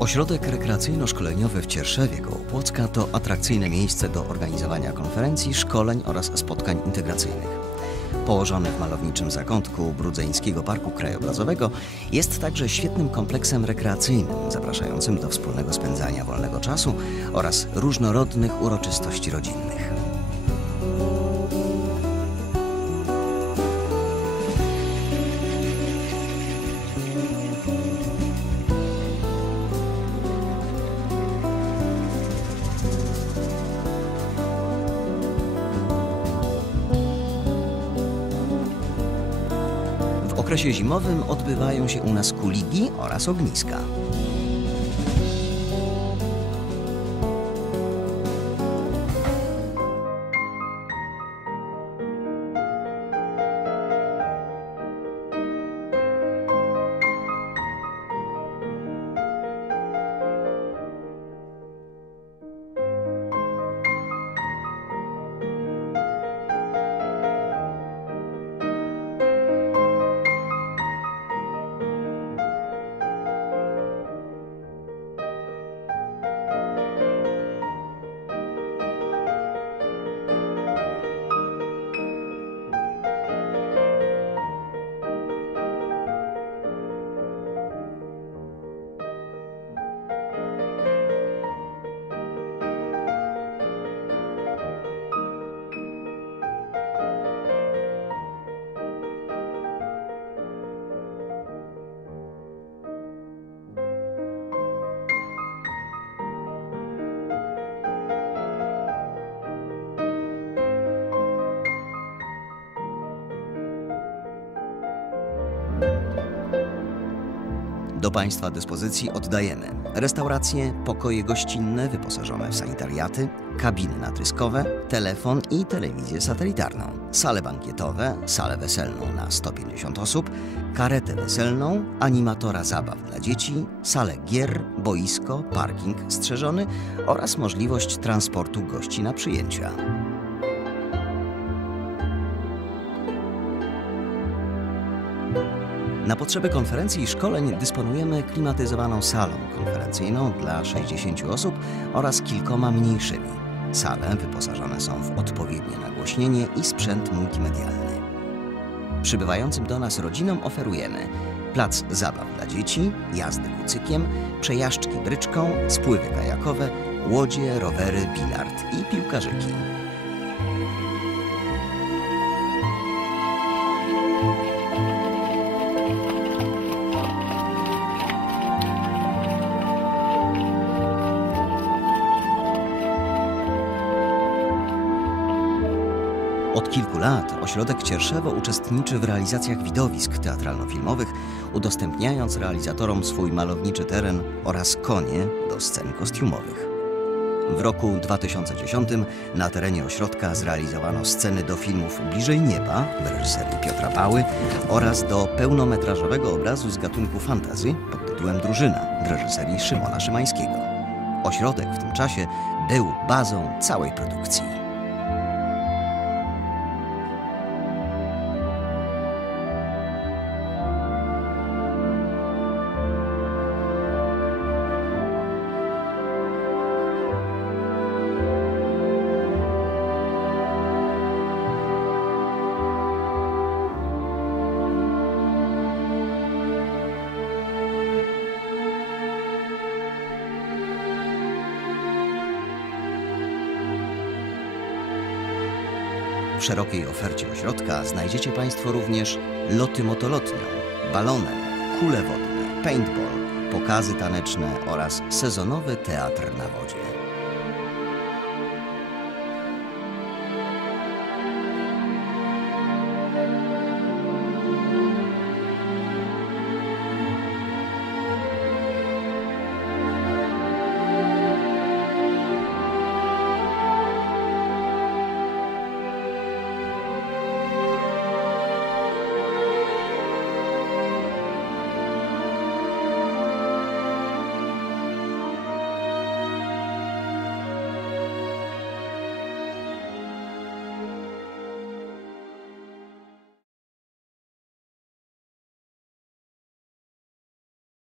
Ośrodek rekreacyjno-szkoleniowy w Cierszewie koło Płocka to atrakcyjne miejsce do organizowania konferencji, szkoleń oraz spotkań integracyjnych. Położony w malowniczym zakątku Brudzeńskiego Parku Krajobrazowego jest także świetnym kompleksem rekreacyjnym, zapraszającym do wspólnego spędzania wolnego czasu oraz różnorodnych uroczystości rodzinnych. W okresie zimowym odbywają się u nas kuligi oraz ogniska. Do Państwa dyspozycji oddajemy restauracje, pokoje gościnne wyposażone w sanitariaty, kabiny natryskowe, telefon i telewizję satelitarną, sale bankietowe, salę weselną na 150 osób, karetę weselną, animatora zabaw dla dzieci, salę gier, boisko, parking strzeżony oraz możliwość transportu gości na przyjęcia. Na potrzeby konferencji i szkoleń dysponujemy klimatyzowaną salą konferencyjną dla 60 osób oraz kilkoma mniejszymi. Sale wyposażone są w odpowiednie nagłośnienie i sprzęt multimedialny. Przybywającym do nas rodzinom oferujemy plac zabaw dla dzieci, jazdy kucykiem, przejażdżki bryczką, spływy kajakowe, łodzie, rowery, bilard i piłkarzyki. Od kilku lat ośrodek Cierszewo uczestniczy w realizacjach widowisk teatralno-filmowych, udostępniając realizatorom swój malowniczy teren oraz konie do scen kostiumowych. W roku 2010 na terenie ośrodka zrealizowano sceny do filmów Bliżej Nieba w reżyserii Piotra Bały oraz do pełnometrażowego obrazu z gatunku fantazy pod tytułem Drużyna w reżyserii Szymona Szymańskiego. Ośrodek w tym czasie był bazą całej produkcji. W szerokiej ofercie ośrodka znajdziecie Państwo również loty motolotnią, balonem, kule wodne, paintball, pokazy taneczne oraz sezonowy teatr na wodzie.